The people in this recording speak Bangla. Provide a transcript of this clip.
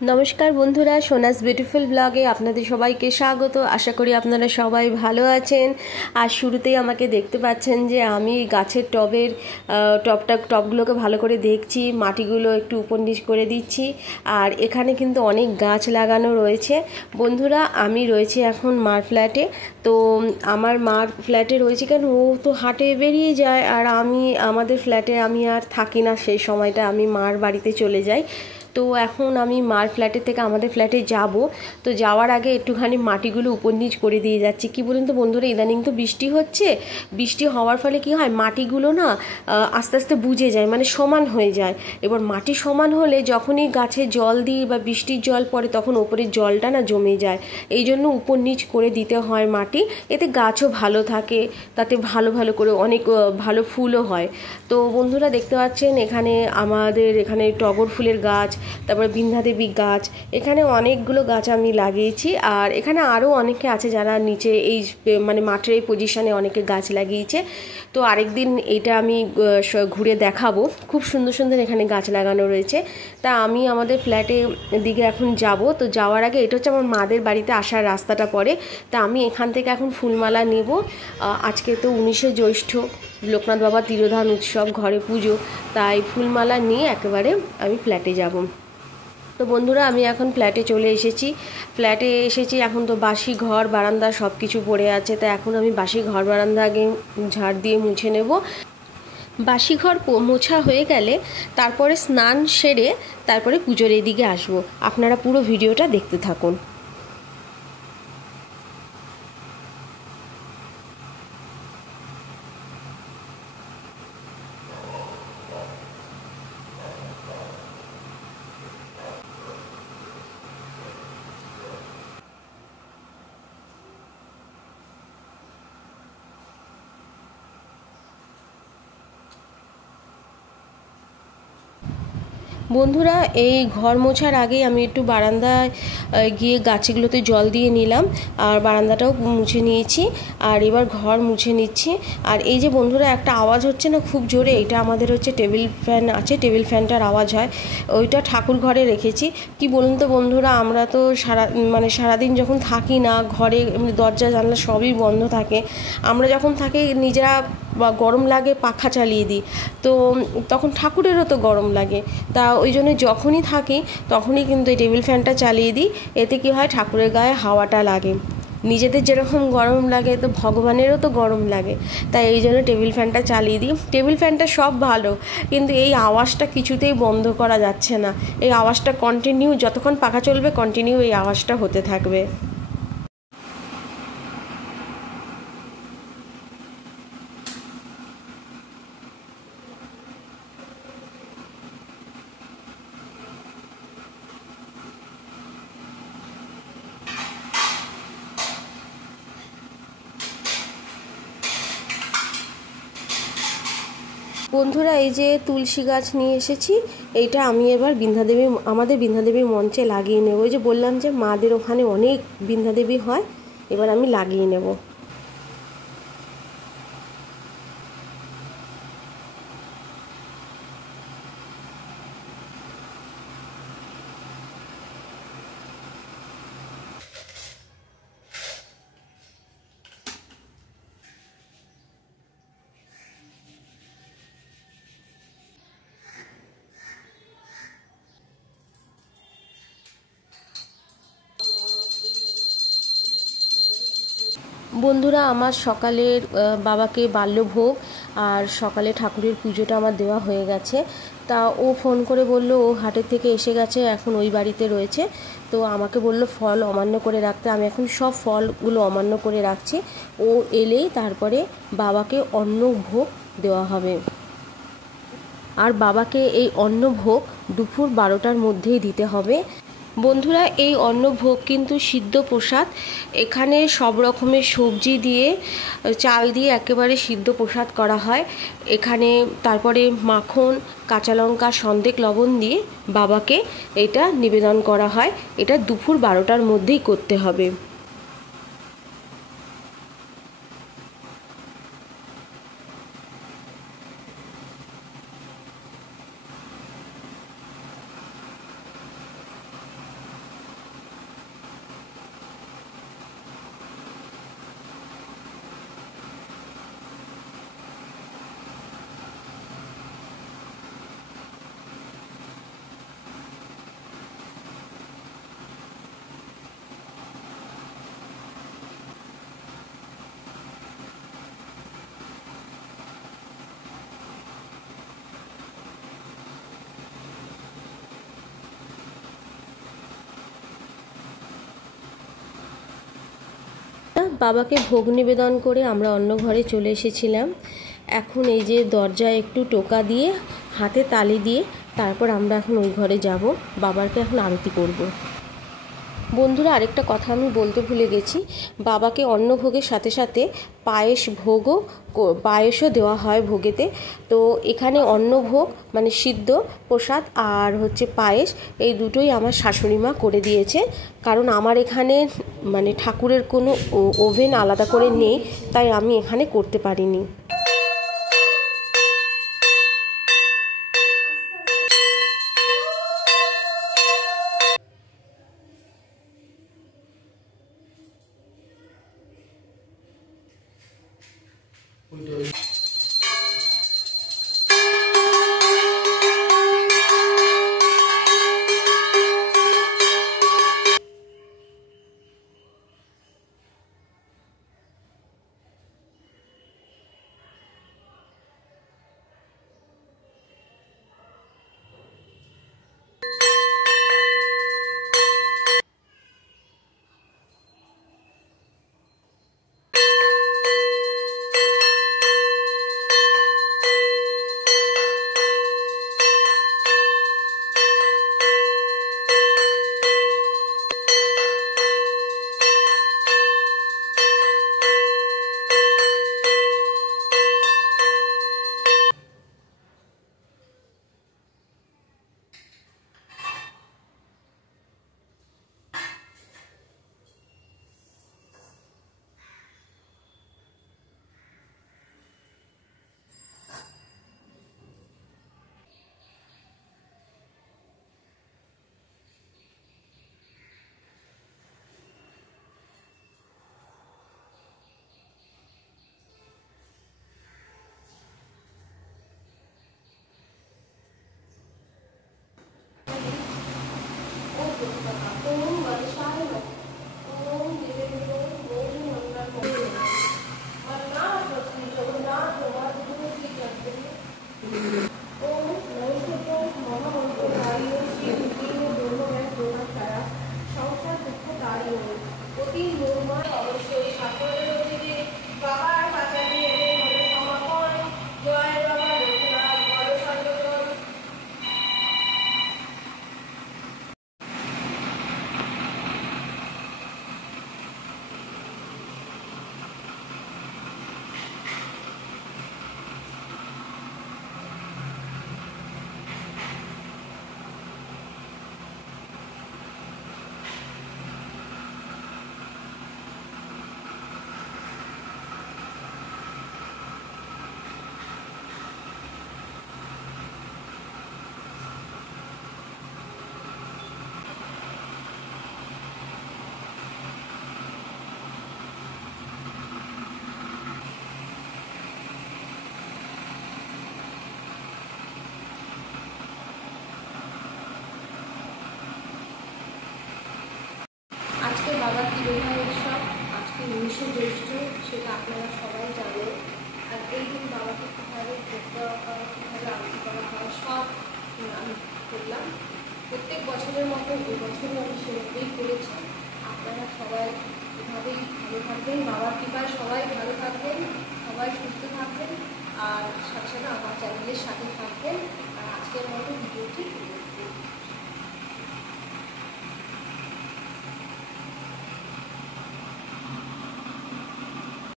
নমস্কার বন্ধুরা, সোনাস বিউটিফুল ব্লগে আপনাদের সবাইকে স্বাগত। আশা করি আপনারা সবাই ভালো আছেন। আর শুরুতেই আমাকে দেখতে পাচ্ছেন যে আমি গাছের টবগুলোকে ভালো করে দেখছি, মাটিগুলো একটু উপর নিচ করে দিচ্ছি। আর এখানে কিন্তু অনেক গাছ লাগানো রয়েছে। বন্ধুরা, আমি রয়েছি এখন মার ফ্ল্যাটে। তো আমার মার ফ্ল্যাটে রয়েছে কেন, ও তো হাটে বেরিয়ে যায়, আর আমাদের ফ্ল্যাটে আমি আর থাকি না। সেই সময়টা আমি মার বাড়িতে চলে যাই। তো এখন আমি মার ফ্ল্যাটের থেকে আমাদের ফ্ল্যাটে যাব। তো যাওয়ার আগে একটুখানি মাটিগুলো উপর নিচ করে দিয়ে যাচ্ছি। কি বলুন তো বন্ধুরা, ইদানিং তো বৃষ্টি হচ্ছে। বৃষ্টি হওয়ার ফলে কি হয়, মাটিগুলো না আস্তে আস্তে বুজে যায়, মানে সমান হয়ে যায়। এবার মাটি সমান হলে যখনই গাছে জল দিই বা বৃষ্টির জল পড়ে, তখন ওপরের জলটা না জমে যায়। এই জন্য উপর নিচ করে দিতে হয় মাটি, এতে গাছও ভালো থাকে, তাতে ভালো ভালো করে অনেক ভালো ফুলও হয়। তো বন্ধুরা দেখতে পাচ্ছেন আমাদের এখানে টগর ফুলের গাছ, তারপরে বৃন্দাদেবী গাছ, এখানে অনেকগুলো গাছ আমি লাগিয়েছি। আর এখানে আরও অনেকে আছে যারা নিচে এই মানে মাঠের এই পজিশনে অনেকে গাছ লাগিয়েছে। তো আরেকদিন এটা আমি ঘুরে দেখাবো। খুব সুন্দর সুন্দর এখানে গাছ লাগানো রয়েছে। তা আমি আমাদের ফ্ল্যাটে দিকে এখন যাব। তো যাওয়ার আগে এটা হচ্ছে আমার মাদের বাড়িতে আসার রাস্তাটা পড়ে। তা আমি এখান থেকে এখন ফুলমালা নেব। আজকে তো 19শে জ্যৈষ্ঠ, লোকনাথ বাবা তিরোধান উৎসব, ঘরে পুজো, তাই ফুলমালা নিয়ে একেবারে আমি ফ্ল্যাটে যাব। তো বন্ধুরা, আমি এখন ফ্ল্যাটে চলে এসেছি। এখন তো বাসি ঘর বারান্দা সব কিছু পড়ে আছে। তাই এখন আমি বাসি ঘর বারান্দা আগে ঝাড় দিয়ে মুছে নেব। বাসি ঘর মোছা হয়ে গেলে তারপরে স্নান সেরে তারপরে পুজোর এদিকে আসবো। আপনারা পুরো ভিডিওটা দেখতে থাকুন। বন্ধুরা, এই ঘর মোছার আগেই আমি একটু বারান্দায় গিয়ে গাছগুলোতে জল দিয়ে নিলাম, আর বারান্দাটাও মুছে নিয়েছি। আর এবার ঘর মুছে নিচ্ছি। আর এই যে বন্ধুরা, একটা আওয়াজ হচ্ছে না খুব জোরে, এটা আমাদের হচ্ছে টেবিল ফ্যান আছে, টেবিল ফ্যানটার আওয়াজ হয়। ওইটা ঠাকুর ঘরে রেখেছি। কি বলুন তো বন্ধুরা, আমরা তো সারাদিন যখন থাকি না ঘরে, দরজা জানলা সবই বন্ধ থাকে। আমরা যখন থাকি নিজেরা বা গরম লাগে পাখা চালিয়ে দিই, তো তখন ঠাকুরেরও তো গরম লাগে। তা ওই জন্য যখনই থাকি তখনই কিন্তু এই টেবিল ফ্যানটা চালিয়ে দিই। এতে কি হয়, ঠাকুরের গায়ে হাওয়াটা লাগে। নিজেদের যেরকম গরম লাগে তো ভগবানেরও তো গরম লাগে। তাই এই জন্য টেবিল ফ্যানটা চালিয়ে দিই। টেবিল ফ্যানটা সব ভালো, কিন্তু এই আওয়াজটা কিছুতেই বন্ধ করা যাচ্ছে না। এই আওয়াজটা কন্টিনিউ, যতক্ষণ পাখা চলবে কন্টিনিউ এই আওয়াজটা হতে থাকবে। বন্ধুরা, এই যে তুলসী গাছ নিয়ে এসেছি, এইটা আমি এবার আমাদের বৃন্দাদেবীর মঞ্চে লাগিয়ে নেব। ওই যে বললাম যে মাদের ওখানে অনেক বৃন্দাদেবী হয়, এবার আমি লাগিয়ে নেব। বন্ধুরা, আমার সকালের বাবাকে বাল্যভোগ আর সকালে ঠাকুরের পুজোটা আমার দেওয়া হয়ে গেছে। তা ও ফোন করে বলল ও হাটের থেকে এসে গেছে, এখন ওই বাড়িতে রয়েছে। তো আমাকে বলল ফল অমান্য করে রাখতে। আমি এখন সব ফলগুলো অমান্য করে রাখছি। ও এলেই তারপরে বাবাকে অন্নভোগ দেওয়া হবে। আর বাবাকে এই অন্নভোগ দুপুর 12টার মধ্যেই দিতে হবে। বন্ধুরা, এই অন্নভোগ কিন্তু সিদ্ধ প্রসাদ। এখানে সব রকমের সবজি দিয়ে, চাল দিয়ে একেবারে সিদ্ধ প্রসাদ করা হয়। এখানে তারপরে মাখন, কাঁচা লঙ্কা, সন্দেক, লবণ দিয়ে বাবাকে এটা নিবেদন করা হয়। এটা দুপুর 12টার মধ্যেই করতে হবে। বাবাকে ভোগ নিবেদন করে আমরা অন্য ঘরে চলে এসেছিলাম। এখন এই যে দরজায় একটু টোকা দিয়ে হাতে তালি দিয়ে তারপর আমরা এখন ওই ঘরে যাব, বাবাকে এখন আরতি করব। বন্ধুরা, আরেকটা কথা আমি বলতে ভুলে গেছি, বাবাকে অন্নভোগের সাথে সাথে পায়েসও দেওয়া হয় ভোগেতে। তো এখানে অন্নভোগ মানে সিদ্ধ প্রসাদ আর হচ্ছে পায়েস, এই দুটোই আমার শাশুড়ি মা করে দিয়েছে। কারণ আমার এখানে মানে ঠাকুরের কোনো ওভেন আলাদা করে নেই, তাই আমি এখানে করতে পারিনি। আজকে বাবার তিরোধান উৎসব, আজকে 19শে জ্যৈষ্ঠ, সেটা আপনারা সবাই জানেন। আর এই দিন বাবাকে কীভাবে ভোগ দেওয়া হয়, কীভাবে আরতি করা হয়, সব আমি করলাম। প্রত্যেক বছরের মতো এই বছরও আমি সেভাবেই করেছি। আপনারা সবাই এভাবেই ভালো থাকবেন, বাবার কৃপায় সবাই ভালো থাকবেন, সবাই সুস্থ থাকবেন, আর সাথে সাথে আমার চ্যানেলের সাথে থাকবেন।